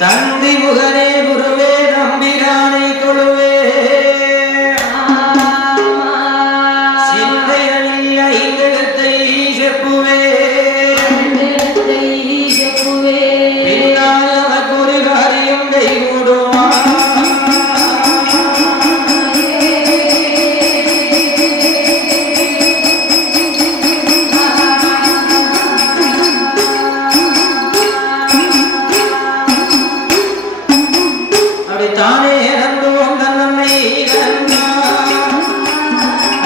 தந்தி முகனே குருவே நம்பிரானை தொழுவே சிந்தையனில் ஐந்தெழுத்தை செப்புவே பின்னால் நமக்கு ஒரு காரியம் கைகூடுமா தானே இறந்துவோம் தன்னை இறந்தா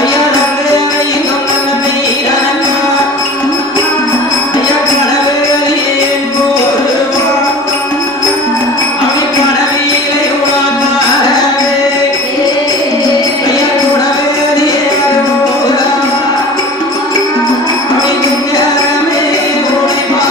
ஐயா தந்தை இங்கும் தன்னை இறந்தா ஐயா கடவே அறியேன் போருவா அவை கடவியிலே உணர்ந்தாரே ஐயா கூடவே அறியேன் போரா அவை குஞ்சரமே உடைமா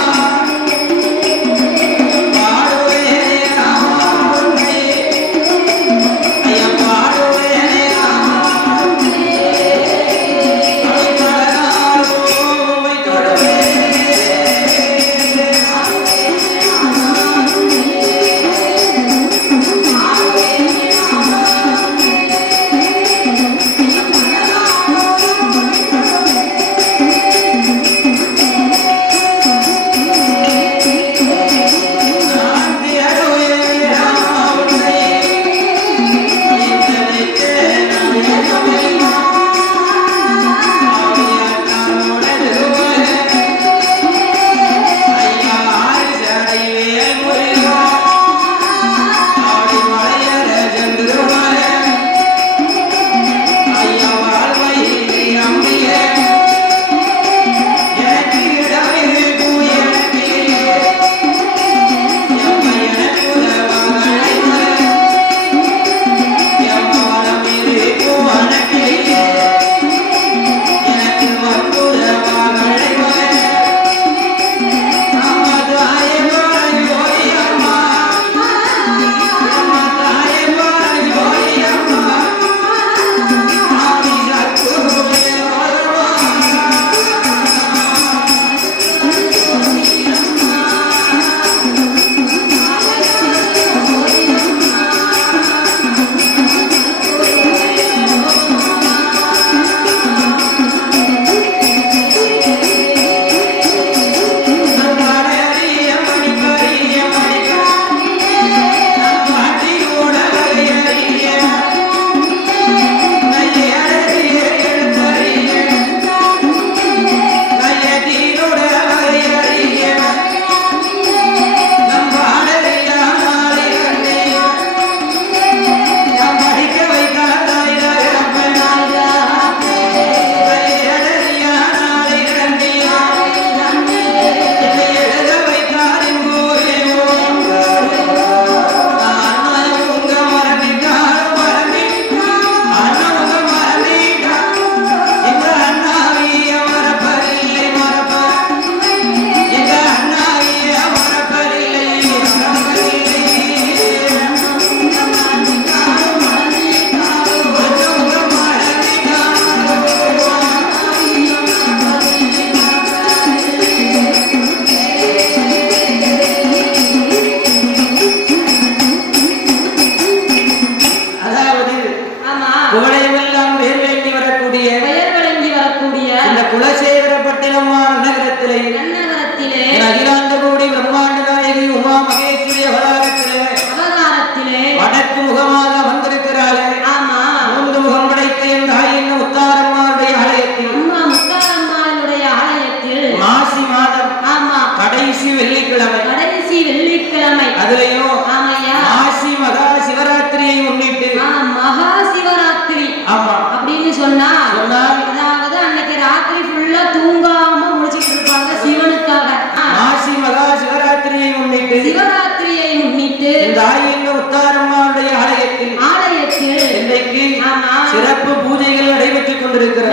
சிறப்பு பூஜைகள் நடைபெற்றுக் கொண்டிருக்கிறது.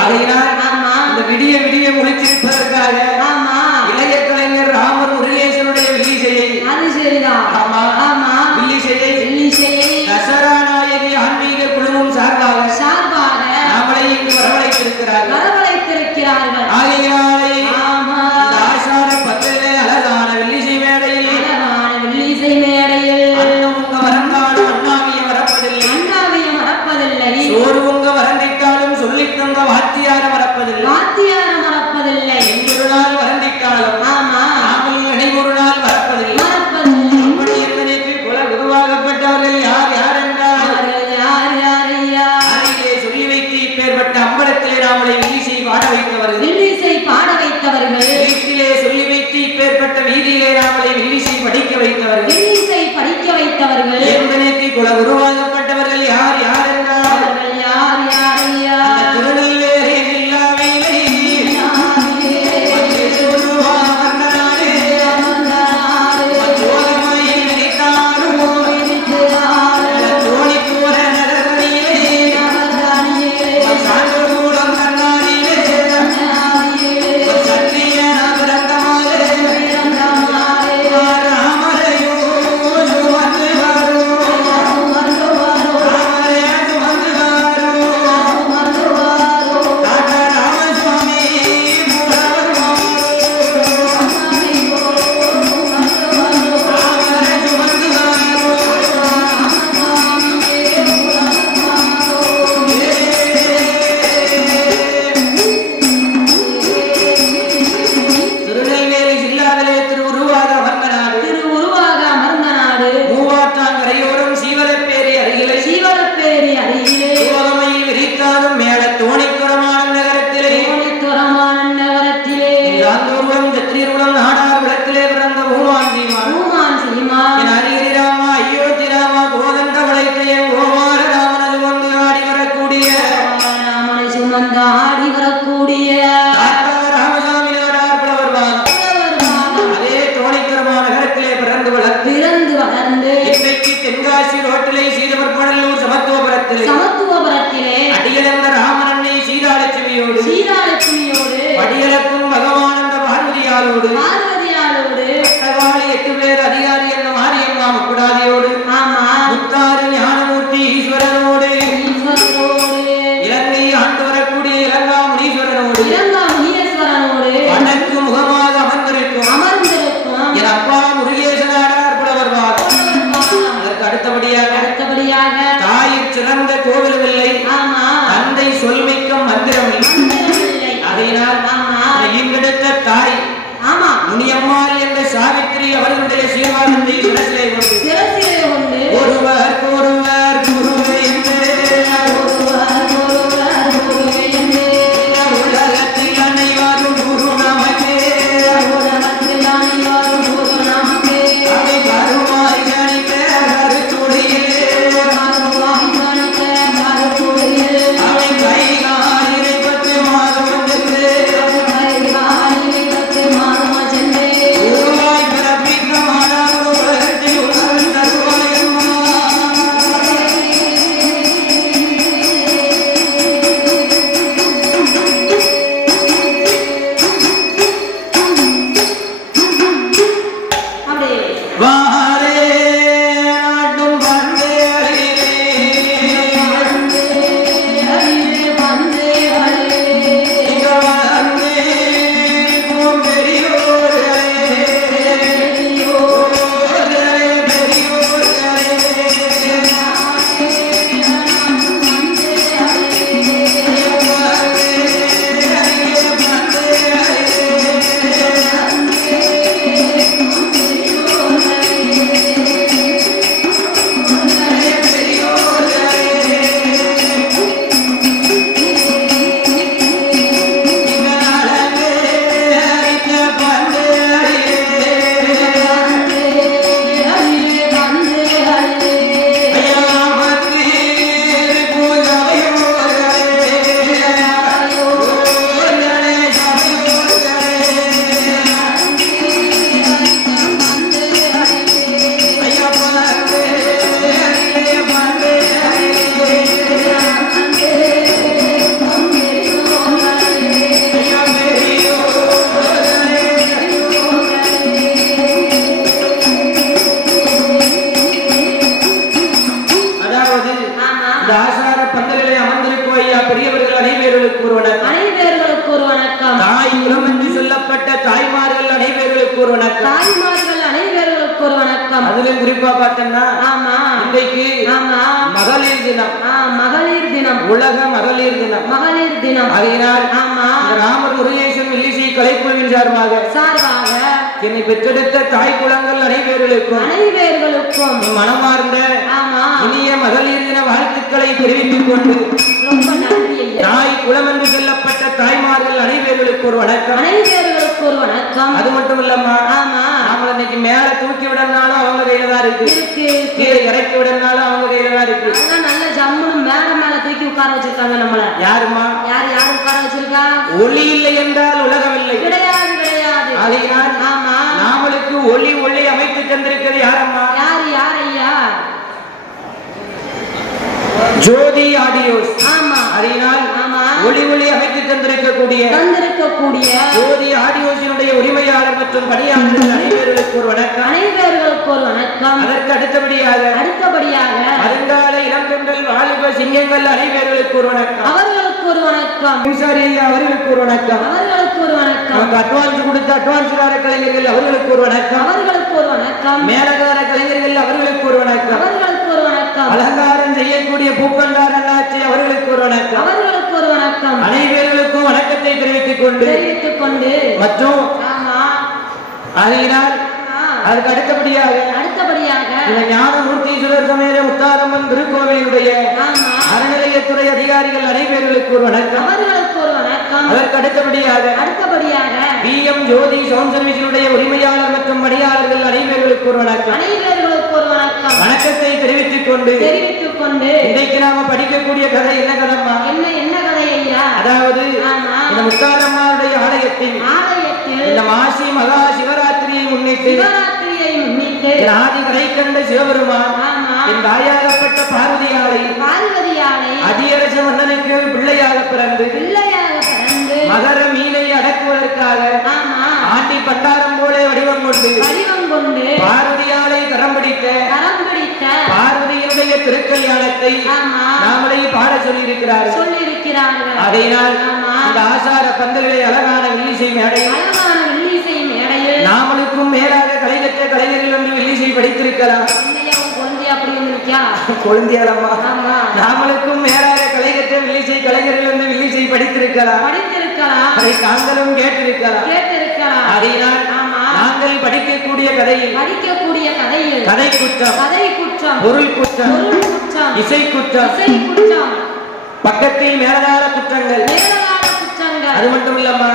ஆகையினால் விடிய விடிய முழித்திருப்பதற்காக இளைய கலைஞர் ராமர் முருகேசனுடைய வில்லிசையை வில்லிசையை தசரா நாயகி ஆன்மீக குழுவும் சார்பாக நாமளை இங்கு வரவழைத்திருக்கிறார்கள். ஆகையினாலே ஆசார பத்திலே அழகான வில்லிசை மேடையில் பார்வதியாளோடு பட்டவாளி 8 பேர் அதிகாரி என்ன மாரியம்மா முக்குடாதியோடு முத்தாறு ஞானமூர்த்தி ஈஸ்வரனோடு இலங்கை ஆண்டு வரக்கூடிய இலங்கா முனீஸ்வரனோடு வடக்கு முகமாக அமர்ந்திருக்கும் என் அப்பா முருகேசனார் புலவர்வார். அதற்கு அடுத்தபடியாக தாயிற் சிறந்த கோவிலும் இல்லை, தந்தை சொல்மிக்க மந்திரம் இல்லை. அதனால் இங்கெடுத்த தாய் முனியம்மாள் என்ற சாவித்திரி அவர்களுடைய சீர்வாதத்தை சிரசிலே கொண்டு ஒருவர் குருவே என்று உலகத்தில் அனைவரும் குரு நமக்கே அதை கருமாய் கணிக்க கருத்துடையே அவை கைகால் இறைப்பத்து மாதம் உருவாய் பிறப்பிக்க மாறாத உலகத்தில் உணர்வு தருவாயம்மா. வாரே நாட்டும் வந்தே இங்க வந்தே பெரியோர்களே பெரியவர்கள் அனைவர்களுக்கு ஒரு வணக்கம். தாய் குலம் என்று சொல்லப்பட்ட தாய்மார்கள் அனைவர்களுக்கு ஒரு வணக்கம். அதிலும் குறிப்பா பார்த்தோம்னா இன்றைக்கு மகளிர் தினம் உலக மகளிர் தினம். அதனால் ராமர் முருகேசன் இல்லிசை கலைக்குழுவின் சார்பாக என்னை பெற்றெடுத்த தாய் குலங்கள் அனைவர்களுக்கும் மனமார்ந்த இனிய மகளிர் தின வாழ்த்துக்களை தெரிவித்துக் கொண்டு தாய் குலம் என்று சொல்லப்பட்ட தாய்மார்கள் அனைவர்களுக்கு ஒரு வணக்கம். அது மட்டும் இல்லம்மா, நாம இன்னைக்கு மேல தூக்கி விடனாலும் அவங்க கையில தான் இருக்கு, கீழே இறக்கி விடனாலும் அவங்க கையில தான் இருக்கு. நல்ல ஜம்முன்னு மேல தூக்கி உட்கார வச்சிருக்காங்க நம்மள. யாருமா? யார் உட்கார வச்சிருக்கா? ஒளி இல்லை என்றால் உலகம் இல்லை. கிடையாது. அதனால் நாமளுக்கு ஒளி அமைத்து தந்திருக்கிறது யாரம்மா? யார் ஐயா? ஜோதி ஆடியோஸ். அதனால் ஒளி அமைத்து தந்திருக்கக்கூடிய ஜோதி ஆடியோஸினுடைய உரிமையாளர் மற்றும் பணியாளர்கள் அனைவர்களுக்கு ஒரு வணக்கம். அதற்கு அடுத்தபடியாக வருங்கால இளம்பெண்கள் வாலிப சிங்கங்கள் அனைவர்களுக்கு ஒரு வணக்கம். அவர்களுக்கு ஒரு வணக்கம். அட்வான்ஸ் கொடுத்த அட்வான்ஸ்கார கலைஞர்கள் அவர்களுக்கு ஒரு வணக்கம். மேலகார கலைஞர்கள் அவர்களுக்கு ஒரு வணக்கம். அலங்காரம் செய்யக்கூடிய பூப்பண்டார் அண்ணாச்சி அவர்களுக்கு ஒரு வணக்கம். அனைவர்களுக்கும் வணக்கத்தை தெரிவித்துக் கொண்டு மற்றும் அதனால் அதுக்கு அடுத்தபடியாக இந்த ஞானமூர்த்தீஸ்வரர் சமேத முத்தாரம்மன் திருக்கோவிலுடைய அறநிலையத்துறை அதிகாரிகள் அனைவர்களுக்கு ஒரு வணக்கம். அதற்கு அடுத்தபடியாக பிஎம் ஜோதி சவுண்ட் சர்வீஸினுடைய உரிமையாளர் மற்றும் பணியாளர்கள் அனைவர்களுக்கு ஒரு வணக்கம். வணக்கத்தை தெரிவித்துக் கொண்டு இன்றைக்கு நாம படிக்கக்கூடிய கதை என்ன கதம்மா? என்ன கதை ஐயா? அதாவது இந்த முத்தாரம்மாவுடைய ஆலயத்தில் இந்த மாசி மகா சிவராத்திரியை முன்னிட்டு ஆதி கரை கண்ட சிவபெருமான் என் தாயாகப்பட்ட பார்வதியாலை அதியரச மன்னனுக்கு பிள்ளையாக பிறந்து மகர மீனை அடக்குவதற்காக பாண்டி பண்டாரம் போல வடிவம் கொண்டு பார்வதியாலை கரம் பிடித்த பார்வதியினுடைய திருக்கல்யாணத்தை நாமளே பாட சொல்லியிருக்கிறார்கள். அதையினால் இந்த ஆசார பந்தல்களை அழகான வில்லிசை மேடையில் நாமளுக்கும் மேலாக கலைஞற்ற கலைஞர்கள் என்று வில்லிசை படித்திருக்கலாம். குழந்தையாளம்மா நாமளுக்கும் மேலாக கலைஞற்ற வில்லிசை கலைஞர்கள் என்று வில்லிசை படித்திருக்கலாம். அதை தாங்களும் கேட்டிருக்கலாம். அதையினால் நாங்கள் படிக்கக்கூடிய கதையில் கதை குற்றம், பொருள் குற்றம், இசை குற்றம், பக்கத்தில் மேலான குற்றங்கள். அது மட்டும் இல்லம்மா,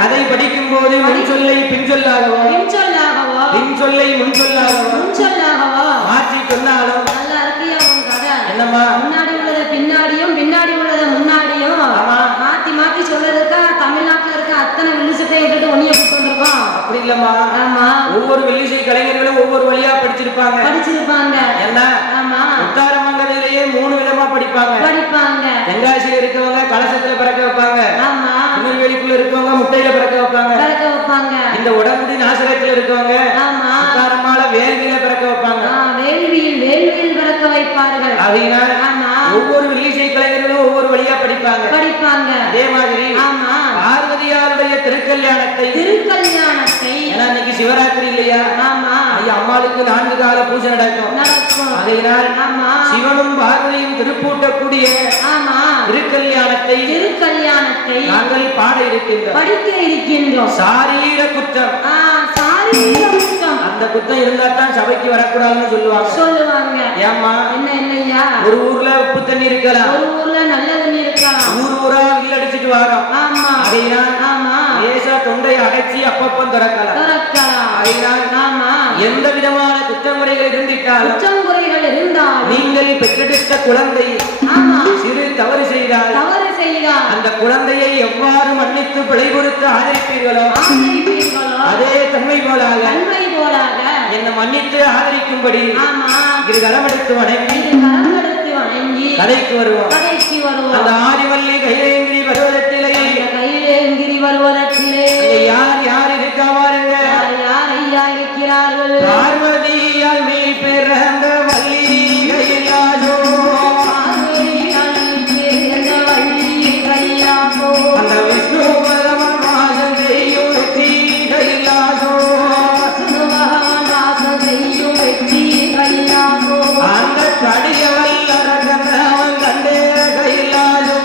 கதை படிக்கும் போது முன் சொல்லை பின் சொல்லாகவோ பின் சொல்லை முன் சொல்லாகவோ மாற்றி சொன்னாலும் என்னம்மா முன்னாடி உள்ளத பின்னாடியும் பின்னாடி உள்ளத முன்னாடியும் மாத்தி சொல்றதுக்கா தமிழ்நாட்டுல இருக்க அத்தனை வில்லிசத்தை எடுத்து ஒன்னிய போட்டுருக்கோம். அப்படி இல்லம்மா, ஒவ்வொரு வில்லிசை கலைஞர்களும் ஒவ்வொரு வழியா படிச்சிருப்பாங்க. என்ன உத்தாரமங்கலையிலேயே 3 விதமா படிப்பாங்க. தென்காசியில இருக்கவங்க கலசத்துல பிறக்க வைப்பாங்க. திருநெல்வேலிக்குள்ள இருக்கவங்க முட்டையில பிறக்க வைப்பாங்க. இந்த உடம்புடி நாசகத்துல இருக்கவங்க உத்தாரமால வேள்வியில பிறக்க வைப்பாங்க. வேள்வியில் பிறக்க வைப்பார்கள். அதனால் ஒவ்வொரு வில்லிசை கலைஞர்களும் ஒவ்வொரு வழியா படிப்பாங்க. அதே மாதிரி பார்வதியாருடைய திருக்கல்யாணத்தை ஏன்னா இன்னைக்கு சிவராத்திரி இல்லையா, அம்மாளுக்கு 4 கால பூஜை நடக்கும். அதனால் சிவனும் பார்வதியும் திருப்பூட்டக்கூடிய திருக்கல்யாணத்தை நாங்கள் பாட இருக்கின்றோம். சாரீர குற்றம், அந்த குற்றம் இருந்தா தான் சபைக்கு வரக்கூடாதுன்னு சொல்லுவாங்க. ஏமா என்னையா ஒரு ஊர்ல உப்பு தண்ணி இருக்கலாம், ஒரு ஊர்ல நல்ல தண்ணி இருக்கலாம், ஊரா வில் அடிச்சுட்டு வரோம். லேசா தொண்டை அடைச்சி அப்பப்பம் திறக்கலாம். எந்த விதமான குற்றமுறைகள் இருந்தாலும் நீங்கள் பெற்றெடுத்த குழந்தை சிறு தவறு செய்தால் அந்த குழந்தையை எவ்வாறு மன்னித்து பிழை கொடுத்து ஆதரிப்பீர்களோ அதே தன்மை போலாக என்னை மன்னித்து ஆதரிக்கும்படி இரு களமெடுத்து வணங்கி கதைக்கு வருவோம். அந்த ஆதிவல்லி கைலேங்கிரி வருவதத்திலே யார் யார் இருக்கா பாருங்க. பார்வதியால் மேல் பிறந்த வள்ளி கைலாசோ, அந்த விஷ்ணு பகவான் வாசம் செய்யும் வெற்றி கைலாசோ, அந்த கடியவல் அரகன் கண்டே கைலாசோ,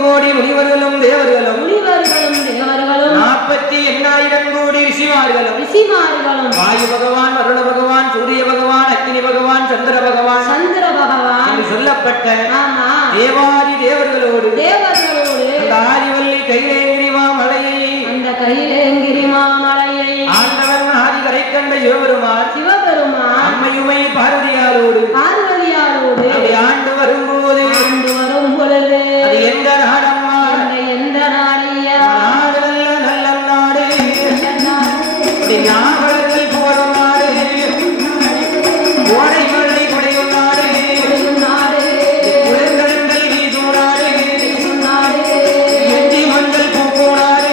கோடி முனிவர்களும் தேவர்களும் 48,000 கோடி ரிஷிமார்களும் வாயு பகவான், வருண பகவான், சூரிய பகவான், அக்னி பகவான், சந்திர பகவான் என்று சொல்லப்பட்ட தேவாதி தேவர்களோடு அந்த ஆதிவல்லி கைலேங்கிரிமா மலையை ஆண்டவன் ஆதி கரை கண்ட சிவபெருமான் அம்மையுமை பார்வதியாரோடு அதை ஆண்டு வரும்போது அது எந்த நாடம்மா? நாடு நல்ல நாடு, ஞாபகத்தில் போடும் நாடு, கோடை மழை குடையும் நாடு, குளிர்கடங்கள் வீசும் நாடு, எஞ்சி மஞ்சள் பூக்கும் நாடு,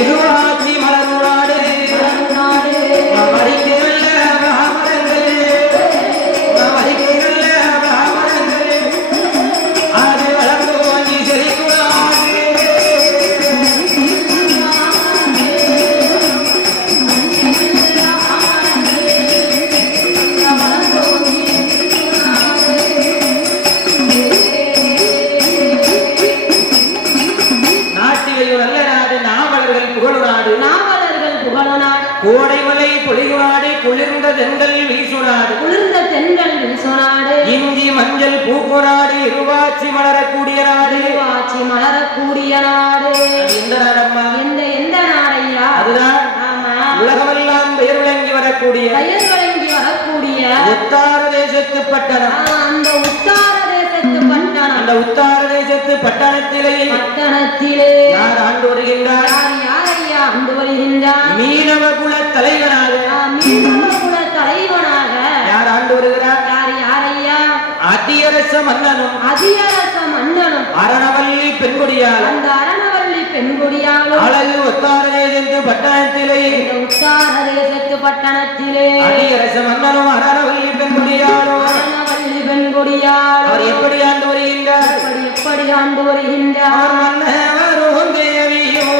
இருவாச்சி மலரும் நாடு, மறிக்கிறல்ல பிராமணங்கள், அது வளர்ந்து வாங்கி செழிக்கும் நாடு. நாட்டிலையும் நல்ல நாடு, நாவலர்கள் புகழும் நாடு, கோடைமலை பொழிவு நாடு, குளிர்ந்த தென்றல் வீசு நாடு, இஞ்சி மஞ்சள் பூக்கு நாடு, இருவாச்சி மலரக்கூடிய நாடு. எந்த நாடம்மா? எந்த நாடையா? அதுதான் உலகமெல்லாம் பெயர் விளங்கி வரக்கூடிய உத்தார தேசத்து பட்டணம். அந்த உத்தார தேசத்து பட்டணம், அந்த உத்தார தேசத்து பட்டணத்திலே யார் ஆண்டு வருகின்றார்? யாரையா ஆண்டு வருகின்றார்? மீனவ குல தலைவனாக யார் ஆண்டு வருகிறார்? யாரையா? அதியரச மன்னனும் அரணவல்லி பெண்கொடியால் அந்த அரணவல்லி பெண்கொடியாலும் அழகு உத்தார தேசத்து பட்டணத்திலே அதியரச மன்னனும் அரணவல்லி பெண்கொடியாலும் அவர் எப்படி ஆண்டு வருகின்றார்? எப்படி ஆண்டு வருகின்றார்? மன்னவரும் தேவியும்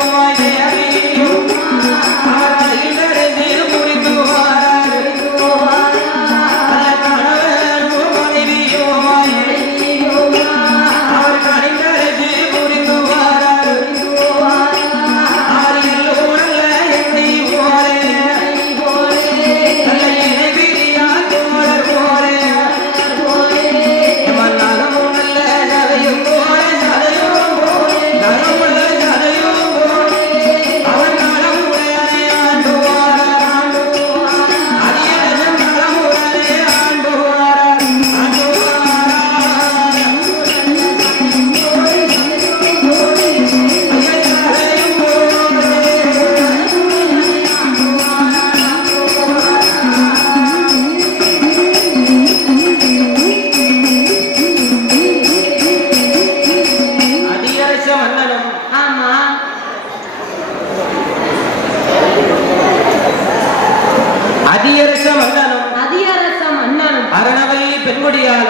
அரணவல்லி பெண்கொடியால்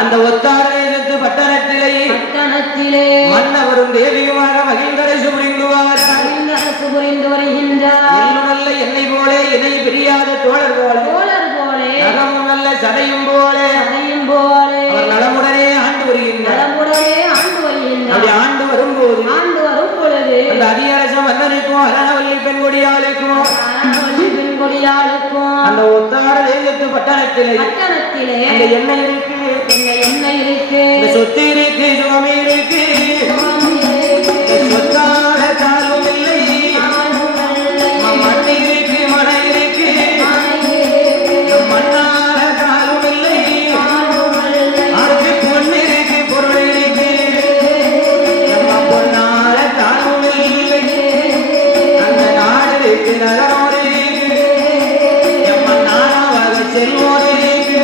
அந்த ஒத்தார தேசத்து பட்டணத்திலே மன்னவரும் தேவியுமாக மகிழ்ந்தரசு புரிந்து வருகின்றார். நல்ல என்னை போலே என்னை பிரியாத தோழர் போலே நகமும் நல்ல சடையும் போலே அவர் நலமுடனே ஆண்டு வருகின்றார். அப்படி ஆண்டு வரும்போது அந்த அதிகாரச மன்னனுக்கும் அரணவல்லி பெண்கொடியாளுக்கும் அந்த ஒத்தார தேசத்து பட்டணத்திலே அந்த எண்ணெய் இருக்கு, இந்த சொத்து இருக்கு, சுவாமி இருக்கு, சொத்தான தாழ்வும் இல்லை, மண்ணி இருக்கு, மனை இருக்கு, மண்ணான தாழ்வும் இல்லை, அதுக்கு பொண்ணு இருக்கு, பொருள் இருக்கு, நம்ம பொண்ணால தாழ்வும் இல்லை, அந்த நாடு இருக்கு, நகரோடு இருக்கு, நம்ம நாடாக செல்வோடு இருக்கு,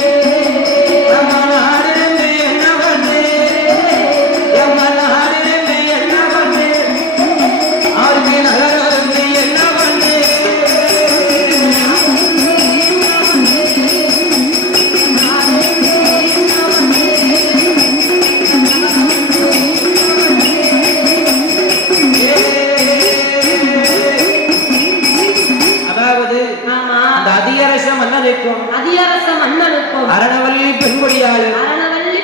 நம்ம நாடு என்ன பண்ணு, நம்ம நாடு என்ன பண்ணு, அவருக்கு நகரம் என்ன பண்ணு. அதாவது அந்த அதிகாரச மன்னனுக்கும் அதிகாரச மன்னனுக்கும் அரணவல்லி பெண்கொடியாளர்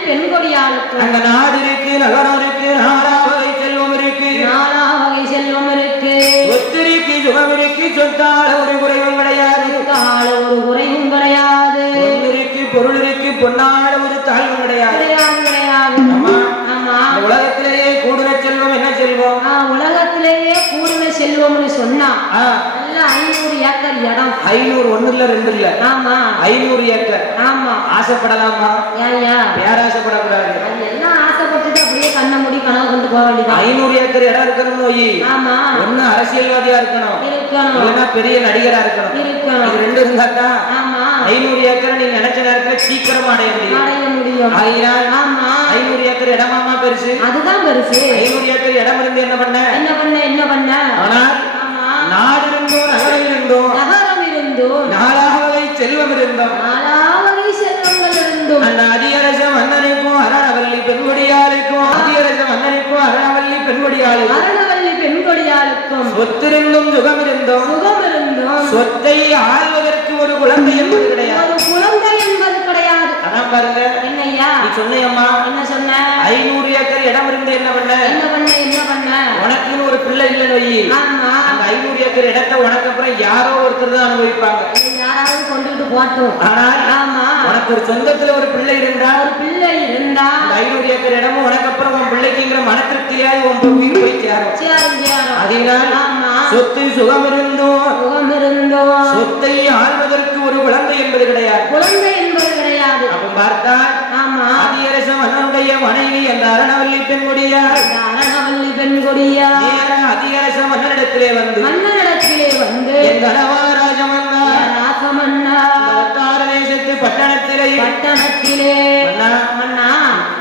பெண்கொடியாளுக்கும் அந்த நாடு இருக்கு, நகரம் இருக்கு, நாலாவகை செல்வம் இருக்கு, நாலாவகை செல்வம் இருக்கு, சொத்திருக்கு, சுகம் இருக்கு, சொத்தால ஒரு குறைவும் கிடையாது, சொத்தால ஒரு குறைவும் கிடையாது, பொருளிருக்கு, பொருள் இருக்கு, பொன்னால ஒரு தாழ்வும் கிடையாது, கிடையாது கிடையாது. ஆமா ஆமா, இந்த உலகத்திலேயே கூடுன செல்வம் என்ன செல்வம்? உலகத்திலேயே கூடுன செல்வம்னு சொன்னா நல்ல 500 ஏக்கர் இடம். 500 ஒண்ணு இல்ல ரெண்டு இல்ல, ஆமா 500 ஏக்கர். ஆமா, ஆசைப்படலாமா? ஏயா பேராசைப்படக்கூடாது. எல்லாம் ஆசைப்பட்டுட்டு அப்படியே கண்ண மூடி கனவு கொண்டு போக வேண்டியது. 500 ஏக்கர் இடம் இருக்கணும் நோயி. ஆமா, ஒண்ணு அரசியல்வாதியா இருக்கணும், இருக்கணும், இல்லைன்னா பெரிய நடிகரா இருக்கணும், இருக்கணும். இது ரெண்டு இருந்தாக்கா ஆமா 500 ஏக்கர் நீ நினைச்ச நேரத்துல சீக்கிரமா அடைய முடியும். அடைய முடியும். ஆகையால் ஆமா 500 ஏக்கர் இடமாமா பெருசு? அதுதான் பெருசு. 500 ஏக்கர் இடம் இருந்து என்ன பண்ண? என்ன பண்ண என்ன பண்ண? ஆனால் ஆமா, நாடு இருந்தோ, நகரம் இருந்தோ, நகரம் இருந்தும், நாலாவகை செல்வம் இருந்தோம், நாலாவகை செல்வங்கள் இருந்தும், அந்த அதியரச மன்னனுக்கும் அரணவல்லி பெண்கொடியாளுக்கும், அதியரச மன்னனுக்கும் அரணவல்லி பெண்கொடியாளுக்கும், அரணவல்லி பெண்கொடியாளுக்கும் சொத்திருந்தும் சுகம் இருந்தோம், சுகம் இருந்தும், சொத்தை ஆள்வதற்கு ஒரு குழந்தை என்பது கிடையாது, ஒரு குழந்தை என்பது கிடையாது. அதான் பாருங்க என்னய்யா நீ சொன்னியம்மா. என்ன சொன்ன? 500 ஏக்கர் இடம் இருந்து என்ன பண்ண? என்ன பண்ண என்ன பண்ண? உனக்குன்னு ஒரு பிள்ளை இல்லைன்னு வை. ஆமா, அந்த 500 ஏக்கர் இடத்தை உனக்கு அப்புறம் யாரோ ஒருத்தர் தான் அனுபவிப்பாங்க. யாராவது கொண்டுட்டு போட்டோம். ஆனால் ஆமா, உனக்கு ஒரு சொந்தத்துல ஒரு பிள்ளை இருந்தா, ஒரு பிள்ளை இருந்தா அந்த 500 ஏக்கர் இடமும் உனக்கு அப்புறம் உன் பிள்ளைக்குங்கிற மனத்திற்கியாவது உன் உயிர் போய் சேரும். சேரும் சேரும். அதனால் ஆமா, சொத்து சுகம் இருந்தோம், சுகம் இருந்தோம், சொத்தை ஆள்வதற்கு ஒரு குழந்தை என்பது கிடையாது, குழந்தை என்பது கிடையாது. அப்ப பார்த்தா ஆமா, அதியரச மன்னனுடைய மனைவி அந்த அரணவல்லி பெண்கொடியார் அரணவல்லி பெண்கொடியா அதியரச மன்னனிடத்திலே வந்து, மன்னனிடத்திலே வந்து, என் கணவா ராஜமன்னா ராசமன்னா உத்தார தேசத்து பட்டணத்திலே மன்னா மன்னா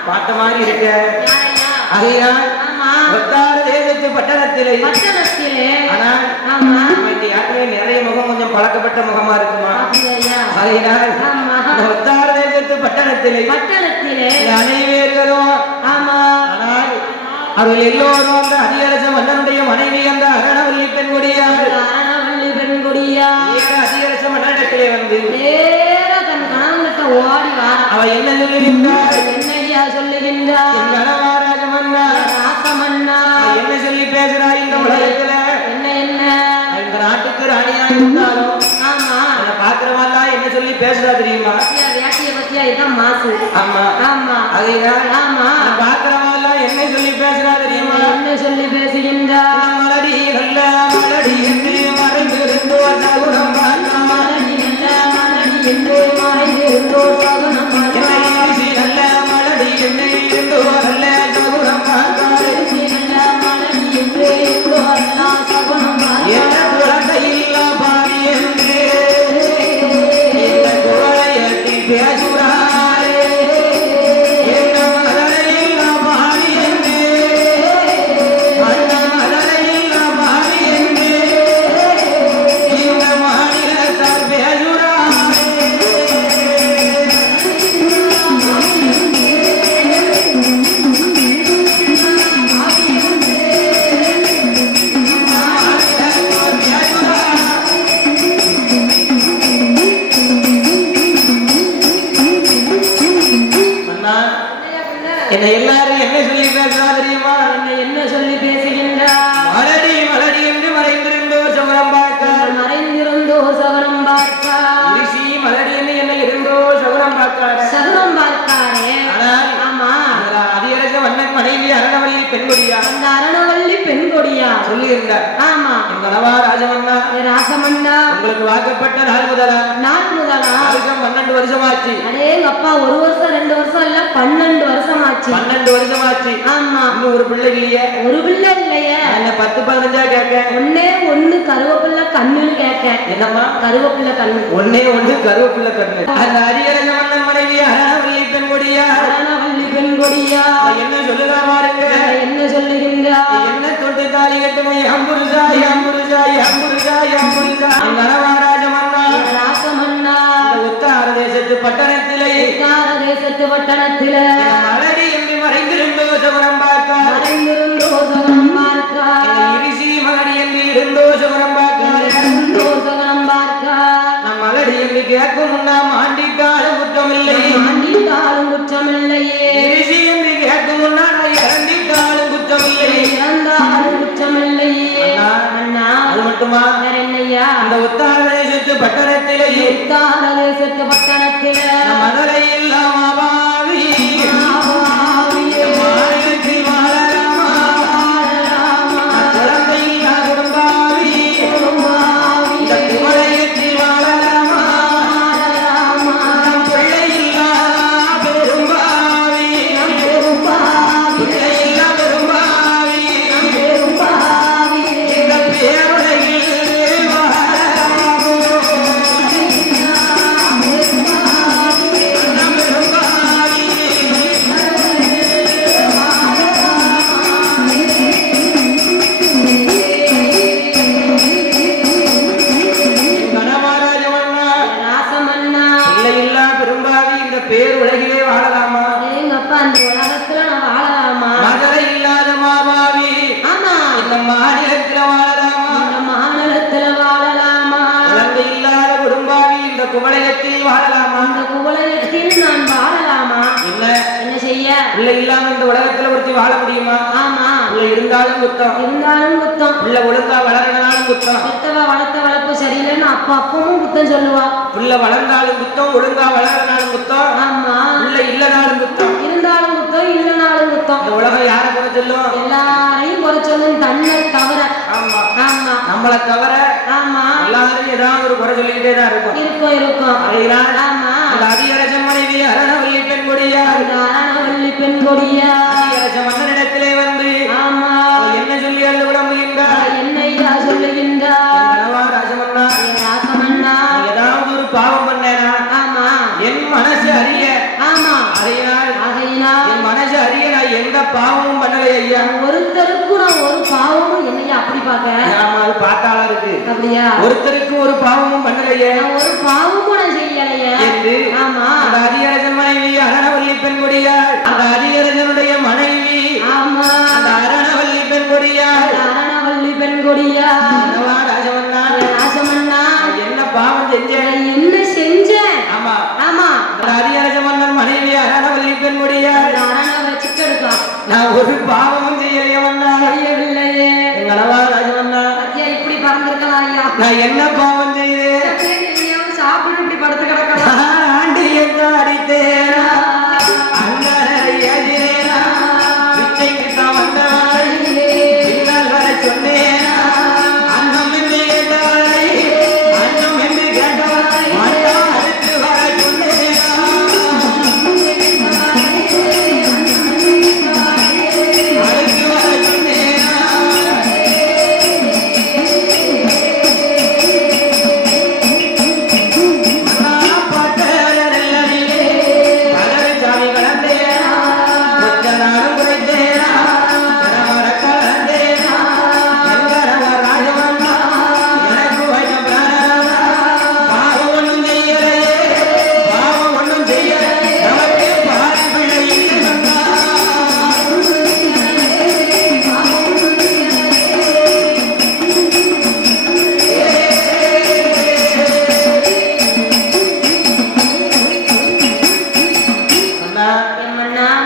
பாட்ட மாதிரி இருக்க. யாரையா? அதையால் ஆமா, உத்தார தேசத்து பட்டணத்திலே பட்டணத்திலே. ஆனால் ஆமா, இந்த யாத்திரை நிறைய முகம் கொஞ்சம் பழக்கப்பட்ட முகமா இருக்குமா? அப்படியா? அதையால் ஆமா, இந்த உத்தார தேசத்து பட்டணத்திலே பட்டணத்திலே அனைவர்களும், ஆமா, ஆனால் அவர்கள் எல்லோரும் அந்த அதியரச மன்னனுடைய மனைவி அந்த அரணவல்லி பெண்கொடியார் அரணவல்லி பெண்கொடியா அதியரச மன்னனிடத்திலே வந்து நேர தன் கணவன்கிட்ட ஓடி வார. அவ என்ன சொல்லுகின்றார்? என்னையா சொல்லுகின்றார்? என் கணவா ராஜமன்னா ராசமன்னா என்ன சொல்லி பேசுறாய் இந்த உலகத்துல? என்ன என்ன? இந்த நாட்டுக்கு ராணியா இருந்தாலும் ஆமா, அந்த பாத்திரமெல்லாம் என்ன சொல்லி பேசுறா தெரியுமா? வேட்டிய பத்தியா இதான் மாசு. ஆமா ஆமா, அதேதான் ஆமா, பாத்திரமெல்லாம் என்ன சொல்லி பேசுறா தெரியுமா? என்ன சொல்லி பேசுகின்றார்? மலடி நல்ல மலடி என்று மறைந்திருந்தோ சகுனம் பார்த்தான், மலடி நல்ல மலடி என்று மறைந்திருந்தோ சகுனம் பார்த்தான், நல்ல மலடி என்று இருந்தோ நல்ல சகுனம் பார்த்தான், நல்ல மலடி என்று இருந்தோ அல்லா சகுனம் என்ன பார்த்தான், குழந்தையில்லா பாவி என்று இந்த குவளையத்தி பேசுறாரே, என்ன மலரையில்லா பாவி என்று அந்த மலரையில்லா பாவி என்று இந்த மாநிலத்தார் பேசுறாரே. அண்ணா, என்னை எல்லாரும் என்ன சொல்லி பேசுறா தெரியுமா? என்ன சொல்லி பேசுகின்றார்? மலடி மலடி என்று மறைந்திருந்தோ சகுனம் பார்த்தார், மறைந்திருந்தோ சகுனம் பார்த்தார், ரிஷி மலடி என்று என்ன இருந்தோ சகுனம் பார்த்தார். சகுனம் பார்த்தாரே. ஆனால் ஆமா, அந்த அதியரச வண்ணன் மனைவி அரணவல்லி பெண்கொடியா அந்த அரணவல்லி பெண்கொடியா சொல்லி இருந்தார். ஆமா, என் கணவா ராஜமன்னா ராசமன்னா உங்களுக்கு வாக்கப்பட்ட நாள் முதலா நாள் முதலா வருஷம் 12 வருஷமாச்சு. அடேங்க அப்பா, 1 வருஷம் 2 வருஷம் இல்ல 12 வருஷம் ஆச்சு. 12 வருஷமாச்சு. ஆமா, இன்னும் ஒரு பிள்ளை இல்லையே. ஒரு பிள்ளை இல்லையே. என்ன 10 15 கேட்க? ஒண்ணே ஒண்ணு கருவேப்பிள்ளை கண்ணுன்னு கேட்க. என்னம்மா? கருவேப்பிள்ளை கண்ணு. ஒன்னே ஒன்று கருவேப்பிள்ளை கண்ணு. அந்த அதியரச வண்ணன் மனைவி அரணவல்லி பெண்கொடியா அரணவல்லி பெண்கொடியா என்ன சொல்லுதா பாருங்க. என்ன சொல்லுகின்றார்? என்ன தொட்டு தாலி கட்டுமை அம்புருசாய் அம்புருசாய் அம்புருசாய் அம்புருசா கணவாராஜமன்னா ராசமன்னா உத்தார தேசத்து பட்டணத்திலே உத்தார தேசத்து பட்டணத்தில மலடி என்று மறைந்திருந்தோ சகுனம் பார்த்தார், மறைந்திருந்தோ சகுனம் பார்த்தார், இரிசி மலடி என்று இருந்தோ சகுனம் பார்த்தார், இருந்தோ சகுனம் பார்த்தார். மலடி என்று கேட்கும் முன்னா மாண்டிட்டாலும் குற்றமில்லை, மாண்டிட்டாலும் குற்றமில்லையே. மட்டுமா வேற என்னையா இந்த உத்தார தேசத்து பட்டணத்திலே உத்தார தேசத்து பட்டணத்திலே மதுரையில் மாபாவி பேர் உலகிலே வாழலாமா? எங்கப்பா அந்த உலகத்துல நான் வாழலாமா? மதுரை இல்லாத மாபாவி ஆமா இந்த மாநிலத்துல வாழலாமா? இந்த மாநிலத்துல வாழலாமா? குழந்தை இல்லாத குடும்பாவி இந்த குவளையத்தில் வாழலாமா? இந்த குவளையத்தில் நான் வாழலாமா? என்ன செய்ய? பிள்ளை இல்லாம இந்த உலகத்துல ஒருத்தி வாழ முடியுமா? ஆமா பிள்ளை இருந்தாலும் குத்தம் பிள்ளை ஒழுங்கா வளரனாலும் குத்தம் பெத்தவ வளர்த்த வளர்ப்பு சரியில்லைன்னு அப்பவும் குத்தம் சொல்லுவா. பிள்ளை வளர்ந்தாலும் குத்தம் ஒழுங்கா வளரனாலும் குத்தம் ஆமா பிள்ளை இல்லனாலும் குத்தம் இருந்தாலும் குத்தம் இல்லனாலும் குத்தம். இந்த உலகம் யாரை குறை சொல்லும்? எல்லாரையும் குறை சொல்லும் தன்னை தவிர. ஆமா ஆமா நம்மளை தவிர ஆமா எல்லாரும் ஏதாவது ஒரு குறை சொல்லிக்கிட்டே தான் இருக்கும் இருக்கும். ஆமா அந்த அதிகரச மனைவி அரணவல்லி பெண் கொடியா அரணவல்லி பெண் கொடியா அதிகரச மன்னனிடத்திலே வந்து ஆமா என்ன சொல்லி அழுது விளம்புகின்றார்? என்னையா சொல்லுகின்றார்? ராசமன்னா ராசமன்னா ஏதாவது ஒரு பாவம் பண்ணேனா? ஆமா என் மனசு அறிய. ஆமா ஆகையினால் என் மனசு அறிய நான் எந்த பாவமும் பண்ணலை ஐயா. ஒருத்தருக்கு நான் ஒரு பாவமும் என்னையா அப்படி பார்க்க? ஆமா அது பார்த்தாலும் இருக்கு. அப்படியா? ஒருத்தருக்கு ஒரு பாவமும் பண்ணலையே, ஒரு பாவமும் நான் செய்யலையே என்று ஆமா அந்த அதிகரசன் மனைவி அரணவல்லி பெண் கொடியாள் அந்த அதிகரசனுடைய மனைவி ஆமா அந்த அரணவல்லி பெண் கொடியாள் அரணவல்லி பெண் கொடியா ராஜமன்னா ராசமன்னா என்ன பாவம் செஞ்சேன்? என்ன செஞ்சேன்? ஆமா ஆமா அந்த அதிகரச மன்னன் மனைவி அரணவல்லி பெண் கொடியாள் அரணவ சிக்கெடுக்கா நான் ஒரு பாவமும் செய்யலையவன்னா செய்யவில்லையே. எங்களவா ராஜமன்னா ஐயா இப்படி பறந்துருக்கலாம் ஐயா. நான் என்ன பாவம் செய்தேன்? சாப்பிட்டு இப்படி படுத்து கிடக்கலாம். ஆண்டி என்ன அடித்தேனா அண்ணா பிச்சைக்கு தான் வந்தவள் பின்னால் வர சொன்னேனா அண்ணம் என்று கேட்டவளை அண்ணம் என்று கேட்டவளை மண்ணா அடுத்து வர சொன்னேனா அடுத்து வர சொன்னேனா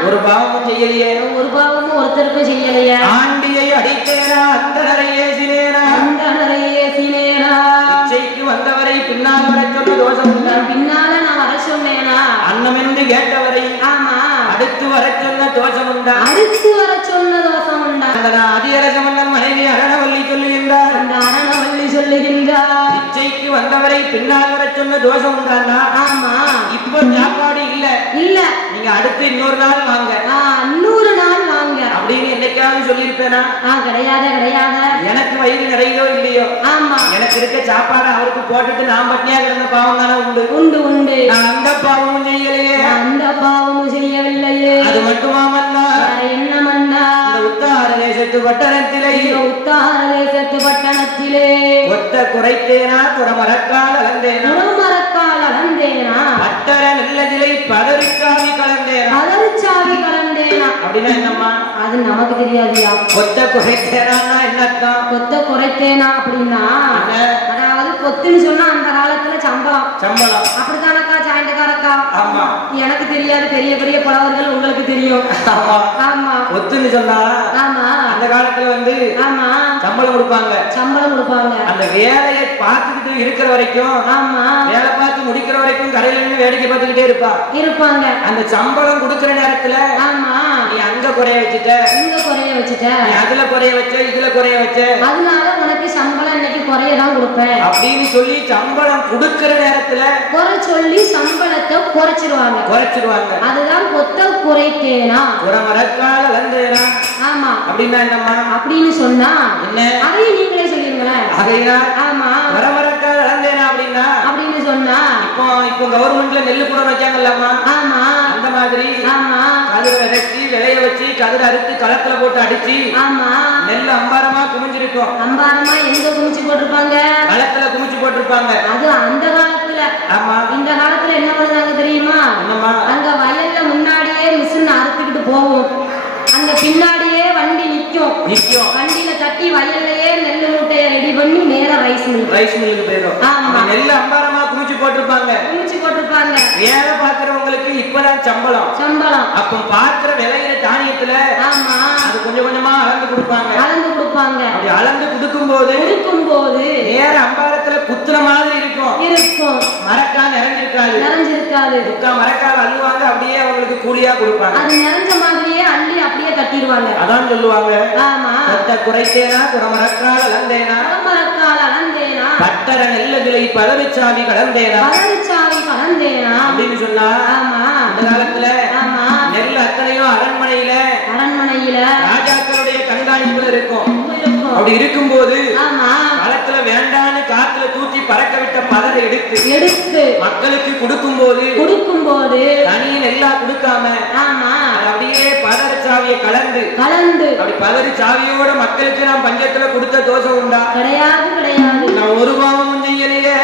ஒரு பாவமும் செய்யலையே, ஒரு பாவமும் ஒருத்தருக்கும் செய்யலையா? ஆண்டியை அடித்தேனா அந்தனரை ஏசினேனா அந்தனரை ஏசினேனா இச்சைக்கு வந்தவரை பின்னால் வர சொன்ன தோஷம் உண்டா? பின்னால நான் வர சொன்னேனா? அன்னம் என்று கேட்டவரை ஆமா அடுத்து வர சொன்ன தோஷம் உண்டா? அடுத்து வர சொன்ன தோஷம் உண்டா? அந்த அதிகரச மன்னன் மனைவி அரணவல்லி சொல்லுகின்றார். அந்த அரணவல்லி சொல்லுகின்றார் இச்சைக்கு வந்தவரை பின்னால் வர சொன்ன தோஷம் உண்டானா? ஆமா இப்போ சாப்பாடு இல்ல இல்ல நீங்க அடுத்து இன்னொரு நாள் வாங்க, இன்னொரு நாள் வாங்க அப்படின்னு என்னைக்காவது சொல்லியிருப்பேனா? கிடையாது கிடையாது. எனக்கு வயிறு நிறையோ இல்லையோ, ஆமா எனக்கு இருக்க சாப்பாடு அவருக்கு போட்டுட்டு நான் பட்னியா கிடந்த பாவம் தானே உண்டு. உண்டு உண்டு. நான் அந்த பாவமும் செய்யலையே, அந்த பாவமும் செய்யவில்லையே. அது மட்டுமா மன்னா? என்ன மன்னா? இந்த உத்தார தேசத்து பட்டணத்திலே உத்தார தேசத்து பட்டணத்திலே ஒத்த குறைத்தேனா துறமரக்கால் அளந்தேனா துறமரக்கால் அளந்தேனா பட்டர நெல்லதிலை பதறிச்சாவி கலந்தேனா பதறிச்சாவி கலந்தேனா அப்படின்னா என்னம்மா? அது நமக்கு தெரியாதுயா. ஒத்த குறைத்தேனா என்ன அர்த்தம்? கொத்த குறைத்தேனா அப்படின்னா அதாவது கொத்துன்னு சொன்னா அந்த காலத்துல சம்பளம் அப்படித்தானக்கா சாயந்தக்காரக்கா? ஆமா எனக்கு தெரியாது, பெரிய பெரிய புலவர்கள் உங்களுக்கு தெரியும். ஆமா ஆமா ஒத்துன்னு சொன்னா ஆமா அந்த காலத்துல வந்து ஆமா சம்பளம் கொடுப்பாங்க. சம்பளம் கொடுப்பாங்க. அந்த வேலையை பார்த்துக்கிட்டு இருக்கிற வரைக்கும், ஆமா வேலை பார்த்து முடிக்கிற வரைக்கும் கடையில இருந்து வேடிக்கை பார்த்துக்கிட்டே இருப்பாங்க. அந்த சம்பளம் கொடுக்கிற நேரத்துல ஆமா நீ அங்க குறைய வச்சுட்ட, இங்க குறைய வச்சுட்ட, நீ அதுல குறைய வச்ச, இதுல குறைய வச்ச, அதனால உனக்கு சம்பளம் இன்னைக்கு குறையதான் கொடுப்பேன் அப்படின்னு சொல்லி சம்பளம் கொடுக்கிற நேரத்துல குறை சொல்லி சம்பளத்தை குறைச்சிருவாங்க. அதுதான் கொத்த குறைக்கேனா குறமரக்கால வந்தேனா. ஆமா அப்படின்னா என்னம்மா? அப்படின்னு சொன்னா என்ன? அதையும் நீங்களே சொல்லிருங்களேன். அதையா? ஆமா குறமரக்கால வந்தேனா அப்படின்னா அப்படின்னு சொன்னா இப்போ கவர்மெண்ட்ல நெல்லு கூட வைக்காங்கல்லம்மா. ஆமா அந்த மாதிரி ஆமா கதிரை விதைச்சி விளைய வச்சு கதிரை அறுத்து களத்துல போட்டு அடிச்சு ஆமா நெல் அம்பாரமா குமிஞ்சிருக்கும். அம்பாரமா எங்க குமிச்சு போட்டிருப்பாங்க? களத்துல குமிச்சு போட்டிருப்பாங்க. அது அந்த காலத்துல. ஆமா இந்த காலத்துல என்ன பண்ணுறாங்க தெரியுமா? அங்க வயல்ல முன்னாடியே மிஷின் அறுத்துக்கிட்டு போகும், அங்க பின்னாடியே வண்டி நிக்கும். வண்டியில தட்டி வயல்லையே நெல் மூட்டையை ரெடி பண்ணி நேரா ரைஸ் மில்லுக்கு போயிடும். ஆமா நெல் அம்பாரமா குமிச்சு போட்டிருப்பாங்க. வேலை பாக்குறவங்களுக்கு இப்பதான் சம்பளம். அப்ப பாக்குற விளையிற தானியத்துல ஆமா அது கொஞ்சம் கொஞ்சமா அளந்து கொடுப்பாங்க. அப்படி அளந்து கொடுக்கும் போது நேர அம்பாரத்துல குத்துற மாதிரி இருக்கும். மரக்கால் நிறைஞ்சிருக்காது. மரக்கால் அள்ளுவாங்க, அப்படியே அவங்களுக்கு கூலியா கொடுப்பாங்க. அது நிறைஞ்ச மாதிரியே அள்ளி அப்படியே தட்டிடுவாங்க. அதான் சொல்லுவாங்க. ஆமா குறைத்தேனா குறமரக்கால் அளந்தேனா, பட்டர நெல்லதிலை பதவிச்சாவி கலந்தேனா அப்படின்னு சொன்னா, அந்த காலத்துல நெல் அத்தனையும் அரண்மனையில ராஜாக்களுடைய கண்காணிப்புல இருக்கும். அப்படி இருக்கும்போது களத்துல வேண்டான்னு காத்துல தூக்கி பறக்க விட்ட பதரை எடுத்து மக்களுக்கு கொடுக்கும் போது தனி நெல்லா கொடுக்காம அப்படியே பதற சாவியை கலந்து அப்படி பதறி சாவியோட மக்களுக்கு நாம் பஞ்சத்துல கொடுத்த தோசை உண்டா? கிடையாது. நான் ஒரு பாவமும் செய்யலையே.